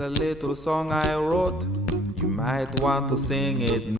a little song I wrote. You might want to sing it.